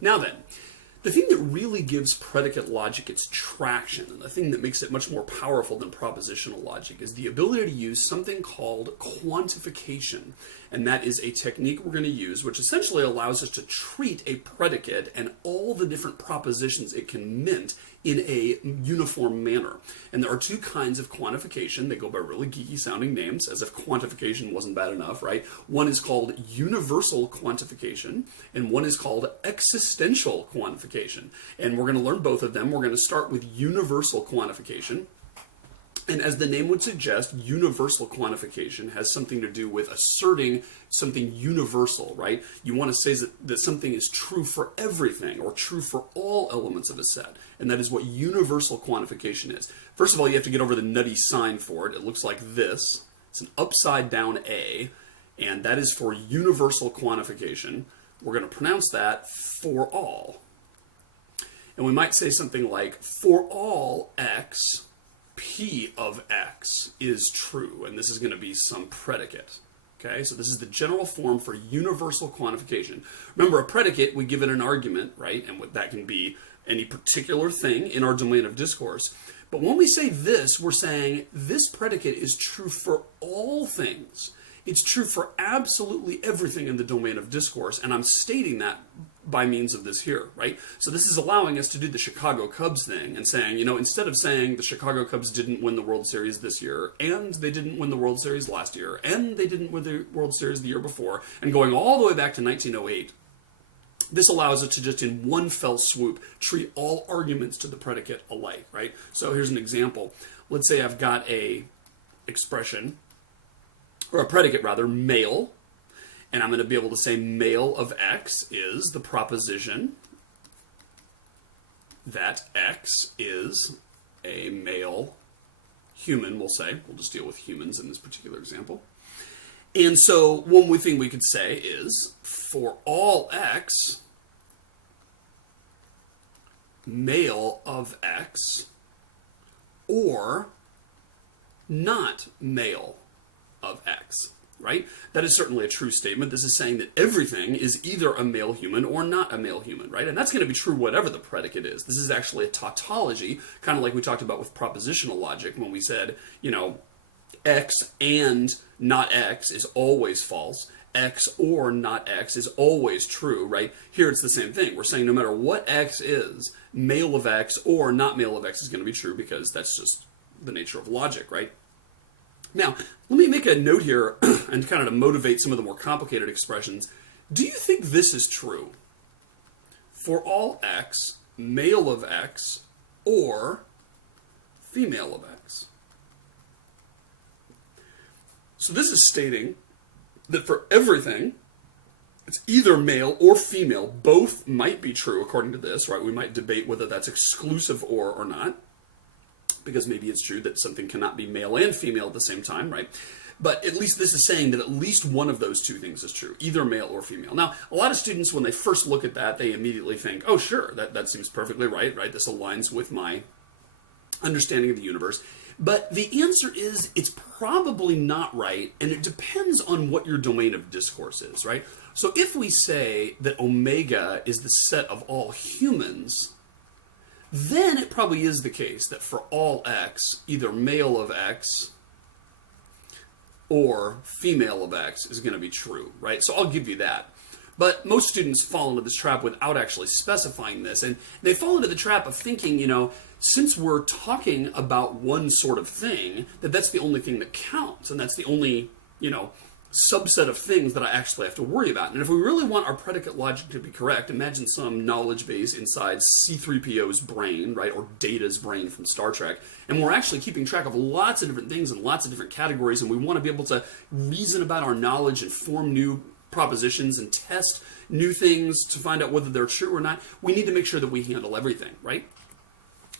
Now then, the thing that really gives predicate logic its traction, and the thing that makes it much more powerful than propositional logic, is the ability to use something called quantification. And that is a technique we're going to use, which essentially allows us to treat a predicate and all the different propositions it can mint in a uniform manner. And there are two kinds of quantification. They go by really geeky sounding names, as if quantification wasn't bad enough, right? One is called universal quantification, and one is called existential quantification. And we're going to learn both of them. We're going to start with universal quantification. And as the name would suggest, universal quantification has something to do with asserting something universal, right? You want to say that something is true for everything or true for all elements of a set. And that is what universal quantification is. First of all, you have to get over the nutty sign for it. It looks like this. It's an upside down A, and that is for universal quantification. We're going to pronounce that for all. And we might say something like, for all x, P of x is true, and this is going to be some predicate. Okay, so this is the general form for universal quantification. Remember, a predicate, we give it an argument, right? And what that can be any particular thing in our domain of discourse. But when we say this, we're saying this predicate is true for all things. It's true for absolutely everything in the domain of discourse, and I'm stating that by means of this here, right? So this is allowing us to do the Chicago Cubs thing and saying, you know, instead of saying the Chicago Cubs didn't win the World Series this year, and they didn't win the World Series last year, and they didn't win the World Series the year before, and going all the way back to 1908, this allows us to just in one fell swoop treat all arguments to the predicate alike, right? So here's an example. Let's say I've got a expression, or a predicate rather, male, and I'm going to be able to say male of x is the proposition that x is a male human, we'll say. We'll just deal with humans in this particular example. And so one thing we could say is, for all x, male of x, or not male of x, right? That is certainly a true statement. This is saying that everything is either a male human or not a male human, right? And that's going to be true whatever the predicate is. This is actually a tautology, kind of like we talked about with propositional logic when we said, you know, x and not x is always false. X or not x is always true, right? Here it's the same thing. We're saying no matter what x is, male of x or not male of x is going to be true because that's just the nature of logic, right? Now, let me make a note here and kind of to motivate some of the more complicated expressions. Do you think this is true? For all x, male of x, or female of x. So this is stating that for everything, it's either male or female. Both might be true according to this, right? We might debate whether that's exclusive or not, because maybe it's true that something cannot be male and female at the same time, right? But at least this is saying that at least one of those two things is true, either male or female. Now, a lot of students, when they first look at that, they immediately think, oh, sure, that seems perfectly right? This aligns with my understanding of the universe. But the answer is it's probably not right, and it depends on what your domain of discourse is, right? So if we say that omega is the set of all humans, then it probably is the case that for all x, either male of x or female of x is going to be true, right? So I'll give you that. But most students fall into this trap without actually specifying this, and they fall into the trap of thinking, you know, since we're talking about one sort of thing, that's the only thing that counts, and that's the only, you know, subset of things that I actually have to worry about. And if we really want our predicate logic to be correct, imagine some knowledge base inside C-3PO's brain, right, or Data's brain from Star Trek, and we're actually keeping track of lots of different things in lots of different categories, and we want to be able to reason about our knowledge and form new propositions and test new things to find out whether they're true or not. We need to make sure that we handle everything, right?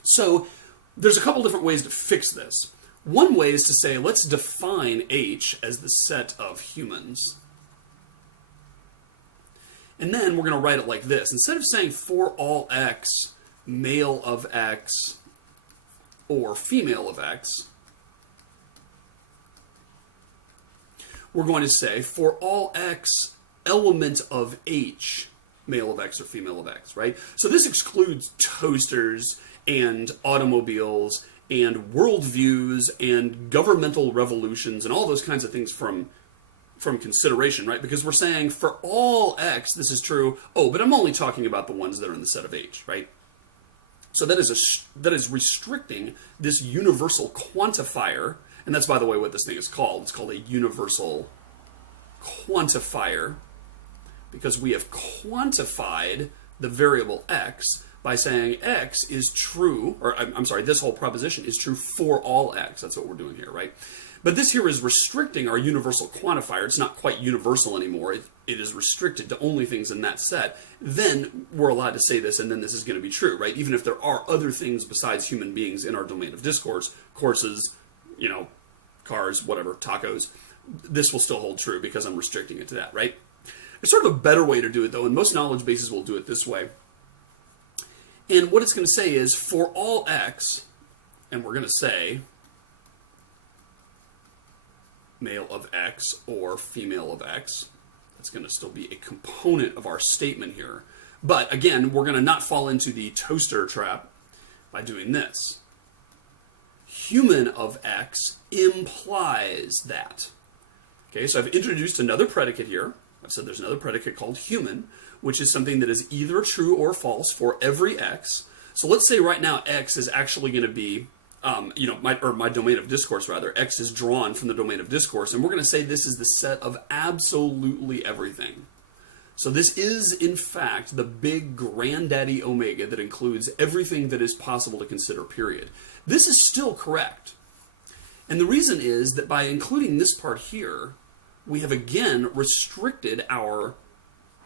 So there's a couple different ways to fix this. One way is to say, let's define H as the set of humans. And then we're going to write it like this. Instead of saying for all x, male of x, or female of x, we're going to say for all x, element of H male of X or female of X, right? So this excludes toasters and automobiles and worldviews and governmental revolutions and all those kinds of things from consideration, right? Because we're saying for all X, this is true. Oh, but I'm only talking about the ones that are in the set of H, right? So that is restricting this universal quantifier, and that's, by the way, what this thing is called. It's called a universal quantifier, because we have quantified the variable X by saying X is true, or I'm sorry, this whole proposition is true for all X. That's what we're doing here, right? But this here is restricting our universal quantifier. It's not quite universal anymore. It is restricted to only things in that set. Then we're allowed to say this, and then this is going to be true, right? Even if there are other things besides human beings in our domain of discourse, courses, cars, whatever, tacos, this will still hold true because I'm restricting it to that, right? There's sort of a better way to do it, though, and most knowledge bases will do it this way. And what it's going to say is, for all X, and we're going to say male of X or female of X. That's going to still be a component of our statement here. But again, we're going to not fall into the toaster trap by doing this. Human of X implies that. Okay, so I've introduced another predicate here. I've said there's another predicate called human, which is something that is either true or false for every X. So let's say right now X is actually going to be my domain of discourse, rather. X is drawn from the domain of discourse, and we're going to say this is the set of absolutely everything. So this is, in fact, the big granddaddy omega that includes everything that is possible to consider, period. This is still correct. And the reason is that by including this part here, we have again restricted our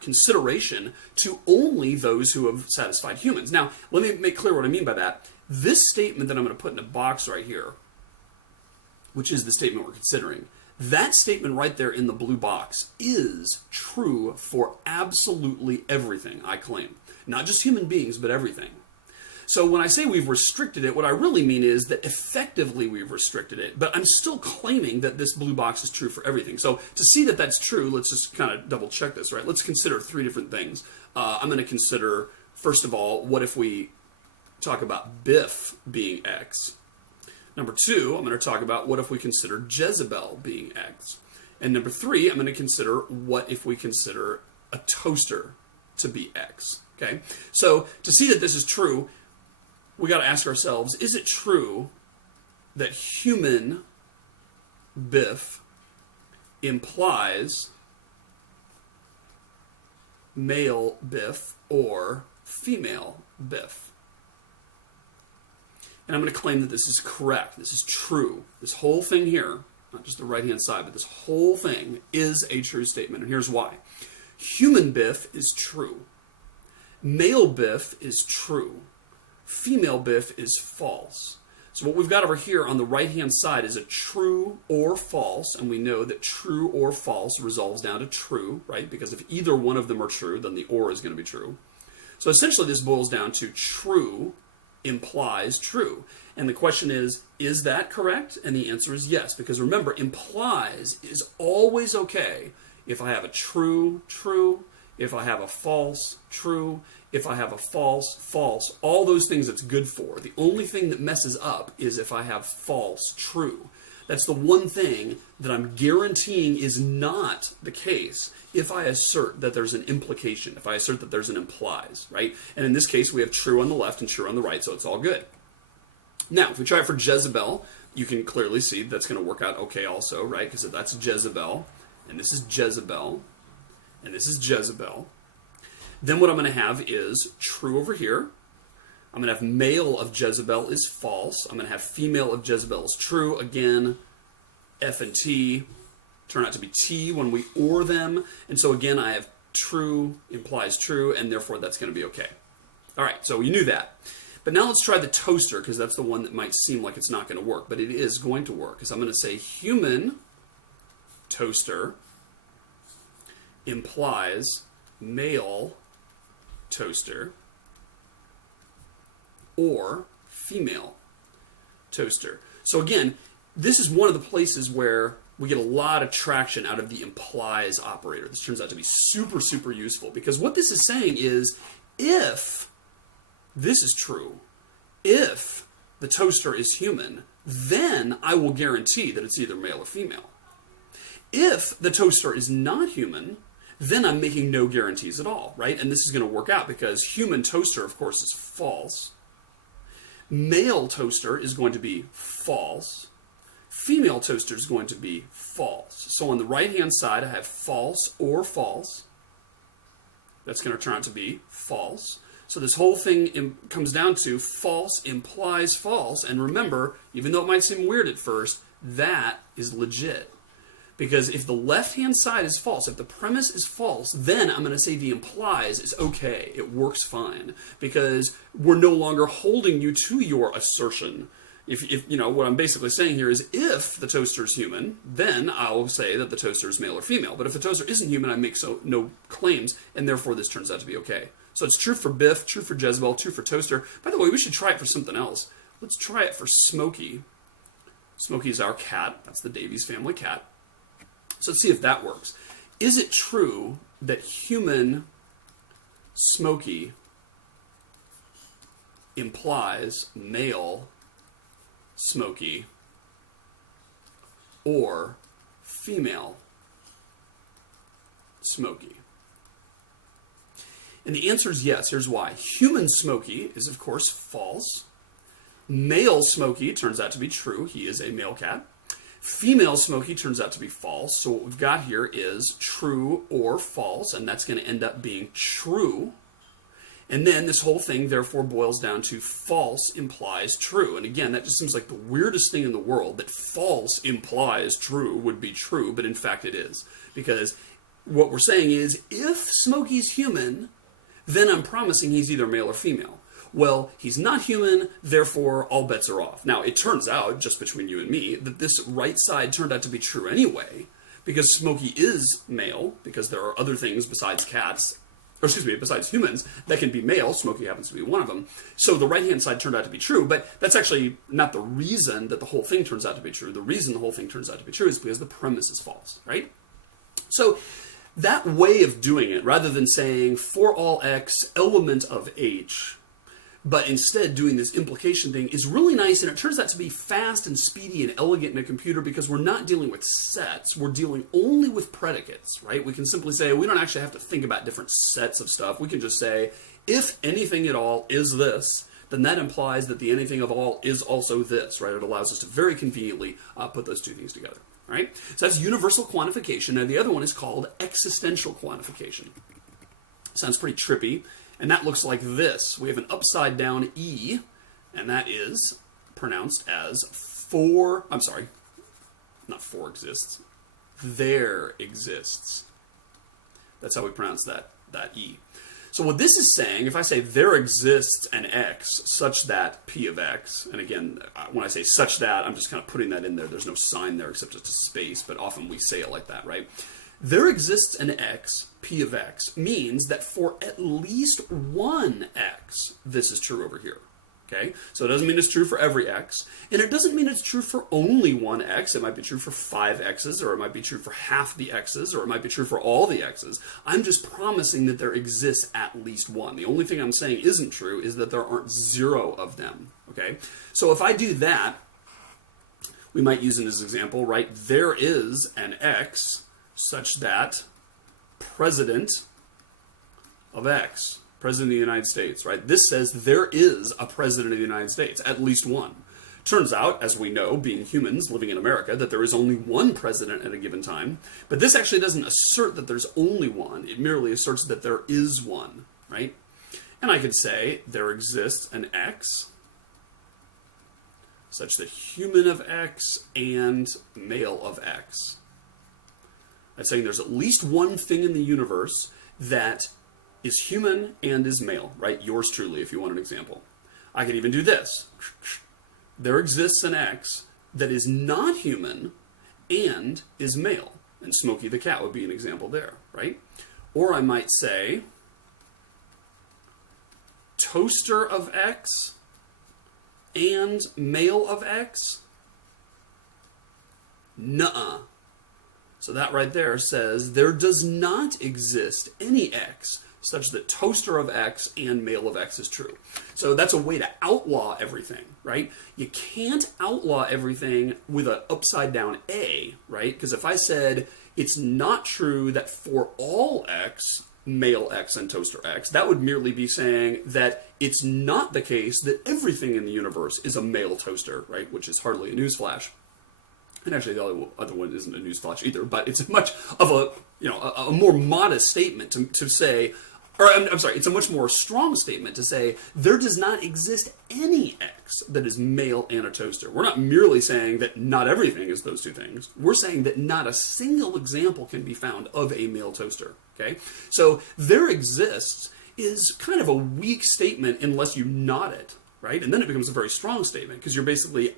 consideration to only those who have satisfied humans. Now, let me make clear what I mean by that. This statement that I'm going to put in a box right here, which is the statement we're considering, that statement right there in the blue box is true for absolutely everything I claim. Not just human beings, but everything. So when I say we've restricted it, what I really mean is that effectively we've restricted it, but I'm still claiming that this blue box is true for everything. So to see that that's true, let's just kind of double check this, right? Let's consider three different things. I'm going to consider, first of all, what if we talk about Biff being X? Number two, I'm going to talk about what if we consider Jezebel being X? And number three, I'm going to consider what if we consider a toaster to be X? Okay? So to see that this is true, we got to ask ourselves, is it true that human Biff implies male Biff or female Biff? And I'm going to claim that this is correct. This is true. This whole thing here, not just the right-hand side, but this whole thing is a true statement. And here's why. Human Biff is true. Male Biff is true. Female Biff is false. So what we've got over here on the right-hand side is a true or false, and we know that true or false resolves down to true, right? Because if either one of them are true, then the or is going to be true. So essentially this boils down to true implies true. And the question is that correct? And the answer is yes, because remember, implies is always okay if I have a true, true, if I have a false, true, if I have a false, false, all those things it's good for. The only thing that messes up is if I have false, true. That's the one thing that I'm guaranteeing is not the case if I assert that there's an implication, if I assert that there's an implies, right? And in this case, we have true on the left and true on the right, so it's all good. Now, if we try it for Jezebel, you can clearly see that's going to work out okay also, right? Because if that's Jezebel, and this is Jezebel, and this is Jezebel, then what I'm going to have is true over here. I'm going to have male of Jezebel is false. I'm going to have female of Jezebel is true. Again, F and T turn out to be T when we OR them. And so again, I have true implies true, and therefore that's going to be okay. All right, so you knew that. But now let's try the toaster, because that's the one that might seem like it's not going to work, but it is going to work. Because I'm going to say human toaster implies male toaster or female toaster. So again, this is one of the places where we get a lot of traction out of the implies operator. This turns out to be super, super useful, because what this is saying is, if this is true, if the toaster is human, then I will guarantee that it's either male or female. If the toaster is not human, then I'm making no guarantees at all, right? And this is going to work out because human toaster, of course, is false. Male toaster is going to be false. Female toaster is going to be false. So on the right-hand side, I have false or false. That's going to turn out to be false. So this whole thing comes down to false implies false. And remember, even though it might seem weird at first, that is legit. Because if the left-hand side is false, if the premise is false, then I'm going to say the implies is okay. It works fine. Because we're no longer holding you to your assertion. If you know, what I'm basically saying here is, if the toaster is human, then I'll say that the toaster is male or female. But if the toaster isn't human, I make no claims, and therefore this turns out to be okay. So it's true for Biff, true for Jezebel, true for Toaster. By the way, we should try it for something else. Let's try it for Smokey. Smokey is our cat. That's the Davies family cat. So let's see if that works. Is it true that human Smokey implies male Smokey or female Smokey? And the answer is yes. Here's why. Human Smokey is, of course, false. Male Smokey turns out to be true. He is a male cat. Female Smokey turns out to be false. So what we've got here is true or false, and that's going to end up being true. And then this whole thing, therefore, boils down to false implies true. And again, that just seems like the weirdest thing in the world, that false implies true would be true, but in fact it is. Because what we're saying is, if Smokey's human, then I'm promising he's either male or female. Well, he's not human, therefore all bets are off. Now, it turns out, just between you and me, that this right side turned out to be true anyway, because Smokey is male, because there are other things besides cats, or excuse me, besides humans, that can be male. Smokey happens to be one of them. So the right-hand side turned out to be true, but that's actually not the reason that the whole thing turns out to be true. The reason the whole thing turns out to be true is because the premise is false, right? So that way of doing it, rather than saying for all x, element of h, but instead doing this implication thing, is really nice, and it turns out to be fast and speedy and elegant in a computer, because we're not dealing with sets, we're dealing only with predicates, right? We can simply say, we don't actually have to think about different sets of stuff. We can just say, if anything at all is this, then that implies that the anything of all is also this, right? It allows us to very conveniently put those two things together, right? So that's universal quantification, and the other one is called existential quantification. Sounds pretty trippy. And that looks like this. We have an upside down E, and that is pronounced as not exists, there exists. That's how we pronounce that E. So what this is saying, if I say there exists an X such that P of X, and again, when I say such that, I'm just kind of putting that in there. There's no sign there except just a space, but often we say it like that, right? There exists an X, P of X, means that for at least one X, this is true over here. Okay? So it doesn't mean it's true for every X, and it doesn't mean it's true for only one X. It might be true for 5 X's, or it might be true for half the X's, or it might be true for all the X's. I'm just promising that there exists at least one. The only thing I'm saying isn't true is that there aren't 0 of them. Okay? So if I do that, we might use in this example, right? There is an X such that President of X, President of the United States, right? This says there is a President of the United States, at least one. Turns out, as we know, being humans living in America, that there is only one president at a given time. But this actually doesn't assert that there's only one. It merely asserts that there is one, right? And I could say there exists an X such that human of X and male of X. That's saying there's at least one thing in the universe that is human and is male, right? Yours truly, if you want an example. I could even do this. There exists an X that is not human and is male. And Smokey the cat would be an example there, right? Or I might say, toaster of X and male of X? Nuh-uh. So that right there says there does not exist any x such that toaster of x and male of x is true. So that's a way to outlaw everything, right? You can't outlaw everything with an upside down A, right? Because if I said it's not true that for all x, male x and toaster x, that would merely be saying that it's not the case that everything in the universe is a male toaster, right? Which is hardly a newsflash. And actually, the other one isn't a newsflash either, but it's much of a more modest statement to say, or I'm sorry, it's a much more strong statement to say there does not exist any x that is male and a toaster. We're not merely saying that not everything is those two things. We're saying that not a single example can be found of a male toaster. Okay, so there exists is kind of a weak statement unless you not it, right? And then it becomes a very strong statement because you're basically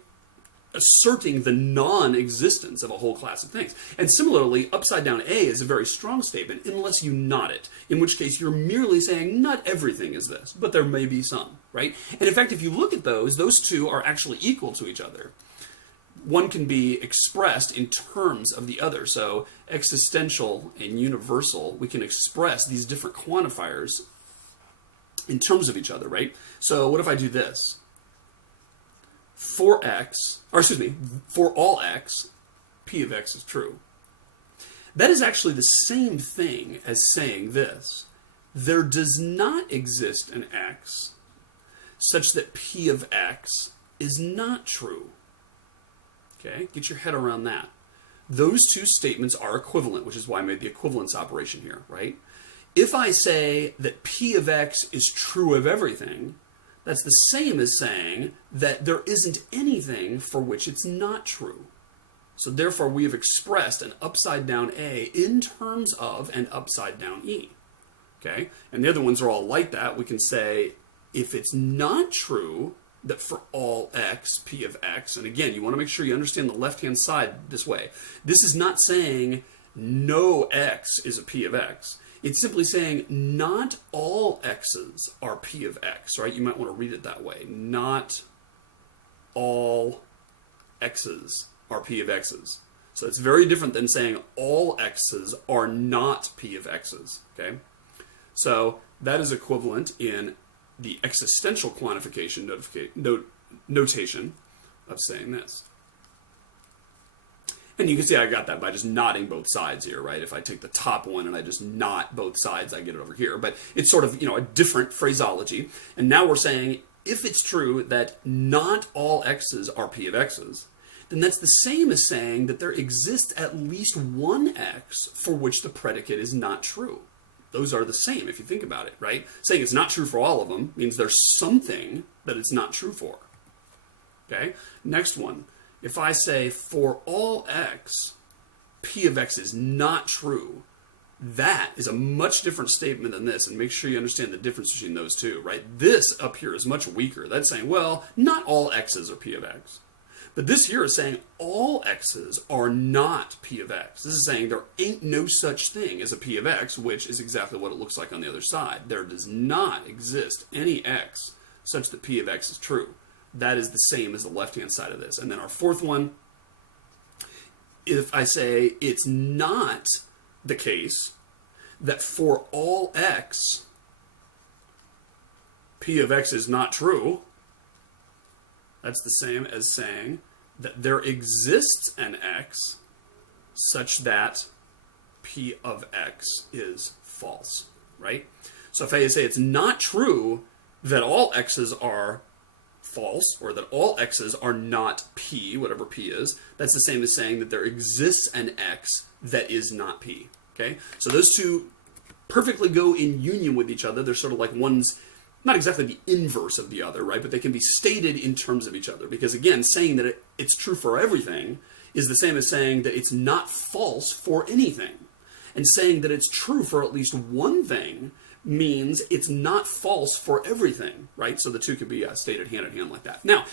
asserting the non-existence of a whole class of things. And similarly, upside down A is a very strong statement unless you not it, in which case you're merely saying not everything is this, but there may be some, right? And in fact, if you look at those two are actually equal to each other. One can be expressed in terms of the other. So existential and universal, we can express these different quantifiers in terms of each other, right? So what if I do this? For all x, p of x is true. That is actually the same thing as saying this. There does not exist an x such that p of x is not true. Okay, get your head around that. Those two statements are equivalent, which is why I made the equivalence operation here, right? If I say that p of x is true of everything, that's the same as saying that there isn't anything for which it's not true. So therefore, we have expressed an upside down A in terms of an upside down E. Okay? And the other ones are all like that. We can say, if it's not true that for all x, p of x, and again, you want to make sure you understand the left-hand side this way. This is not saying no x is a p of x. It's simply saying not all x's are p of x, right? You might want to read it that way. Not all x's are p of x's. So it's very different than saying all x's are not p of x's, okay? So that is equivalent in the existential quantification notation of saying this. And you can see I got that by just knotting both sides here, right? If I take the top one and I just knot both sides, I get it over here. But it's sort of, a different phraseology. And now we're saying, if it's true that not all x's are p of x's, then that's the same as saying that there exists at least one x for which the predicate is not true. Those are the same if you think about it, right? Saying it's not true for all of them means there's something that it's not true for. Okay? Next one. If I say for all x, p of x is not true, that is a much different statement than this, and make sure you understand the difference between those two, right? This up here is much weaker. That's saying, well, not all x's are p of x. But this here is saying all x's are not p of x. This is saying there ain't no such thing as a p of x, which is exactly what it looks like on the other side. There does not exist any x such that p of x is true. That is the same as the left-hand side of this. And then our fourth one, if I say it's not the case that for all x, p of x is not true, that's the same as saying that there exists an x such that p of x is false, right? So if I say it's not true that all x's are false, or that all x's are not p, whatever p is, that's the same as saying that there exists an x that is not p. Okay? So those two perfectly go in union with each other. They're sort of like one's not exactly the inverse of the other, right? But they can be stated in terms of each other. Because again, saying that it's true for everything is the same as saying that it's not false for anything. And saying that it's true for at least one thing means it's not false for everything, right? So the two can be stated hand in hand like that. Now,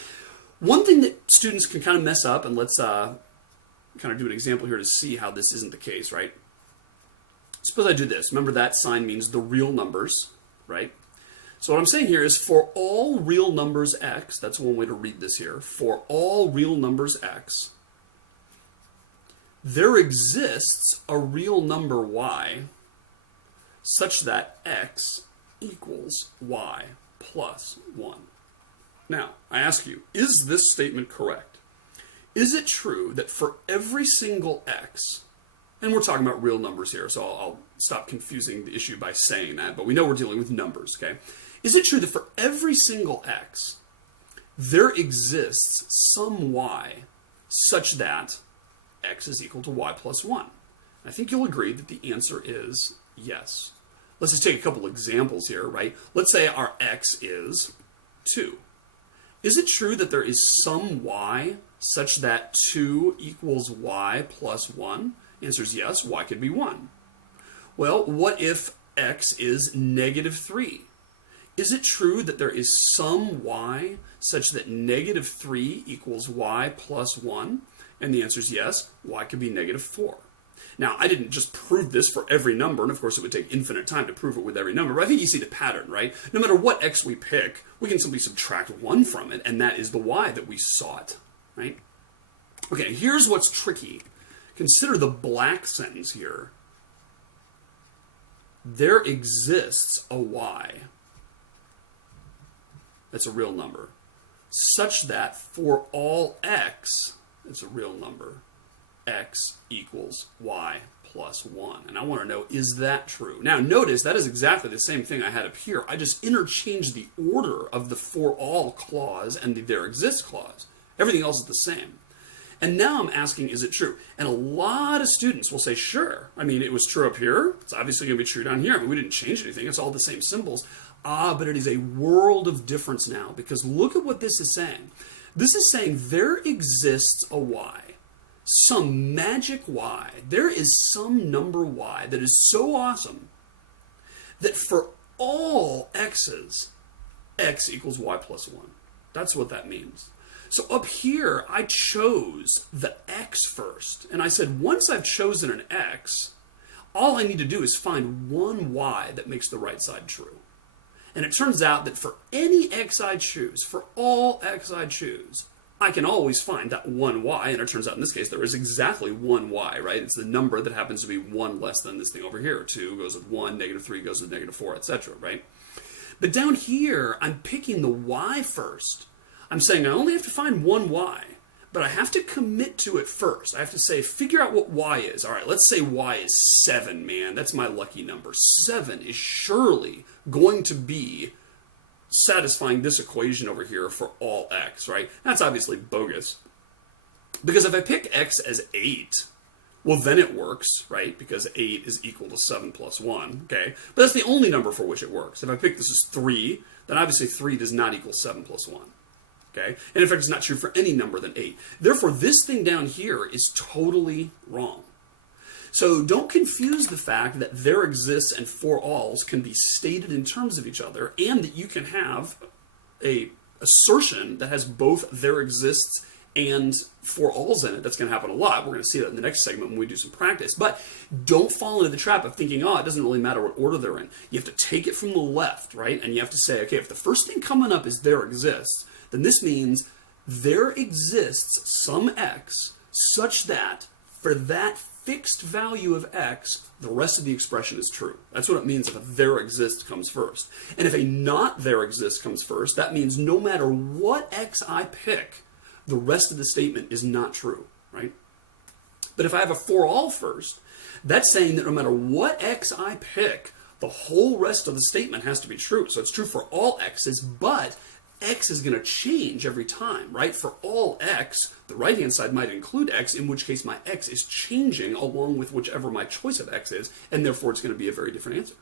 one thing that students can kind of mess up, and let's kind of do an example here to see how this isn't the case, right? Suppose I do this. Remember that sign means the real numbers, right? So what I'm saying here is for all real numbers x, that's one way to read this here, for all real numbers x, there exists a real number y such that x equals y plus 1. Now, I ask you, is this statement correct? Is it true that for every single x, and we're talking about real numbers here, so I'll stop confusing the issue by saying that, but we know we're dealing with numbers, okay? Is it true that for every single x, there exists some y such that x is equal to y plus 1? I think you'll agree that the answer is yes. Let's just take a couple examples here, right? Let's say our x is 2. Is it true that there is some y such that 2 equals y plus 1? The answer is yes. Y could be 1. Well, what if x is negative 3? Is it true that there is some y such that negative 3 equals y plus 1? And the answer is yes. Y could be negative 4. Now, I didn't just prove this for every number, and of course it would take infinite time to prove it with every number, but I think you see the pattern, right? No matter what x we pick, we can simply subtract 1 from it, and that is the y that we sought, right? Okay, here's what's tricky. Consider the black sentence here. There exists a y that's a real number, such that for all x, it's a real number, x equals y plus 1. And I want to know, is that true? Now, notice that is exactly the same thing I had up here. I just interchanged the order of the for all clause and the there exists clause. Everything else is the same. And now I'm asking, is it true? And a lot of students will say, sure. I mean, it was true up here. It's obviously going to be true down here. I mean, we didn't change anything. It's all the same symbols. But it is a world of difference now, because look at what this is saying. This is saying there exists a y, some magic y. There is some number y that is so awesome that for all x's, x equals y plus 1. That's what that means. So up here, I chose the x first. And I said, once I've chosen an x, all I need to do is find one y that makes the right side true. And it turns out that for any x I choose, for all x I choose, I can always find that one y. And it turns out in this case, there is exactly one y, right? It's the number that happens to be 1 less than this thing over here. 2 goes with 1, negative 3 goes with negative 4, etc., right? But down here, I'm picking the y first. I'm saying I only have to find one y, but I have to commit to it first. I have to say, figure out what y is. All right, let's say y is 7, man. That's my lucky number. 7 is surely going to be satisfying this equation over here for all x, right? That's obviously bogus. Because if I pick x as 8, well, then it works, right? Because 8 is equal to 7 plus 1, okay? But that's the only number for which it works. If I pick this as 3, then obviously 3 does not equal 7 plus 1. Okay? And in fact, it's not true for any number than 8. Therefore, this thing down here is totally wrong. So don't confuse the fact that there exists and for alls can be stated in terms of each other, and that you can have a assertion that has both there exists and for alls in it. That's going to happen a lot. We're going to see that in the next segment when we do some practice. But don't fall into the trap of thinking, oh, it doesn't really matter what order they're in. You have to take it from the left, right? And you have to say, okay, if the first thing coming up is there exists, then this means there exists some x such that for that fixed value of x, the rest of the expression is true. That's what it means if a there exists comes first. And if a not there exists comes first, that means no matter what x I pick, the rest of the statement is not true, right? But if I have a for all first, that's saying that no matter what x I pick, the whole rest of the statement has to be true. So it's true for all x's, but x is going to change every time, right? For all x, the right-hand side might include x, in which case my x is changing along with whichever my choice of x is, and therefore it's going to be a very different answer.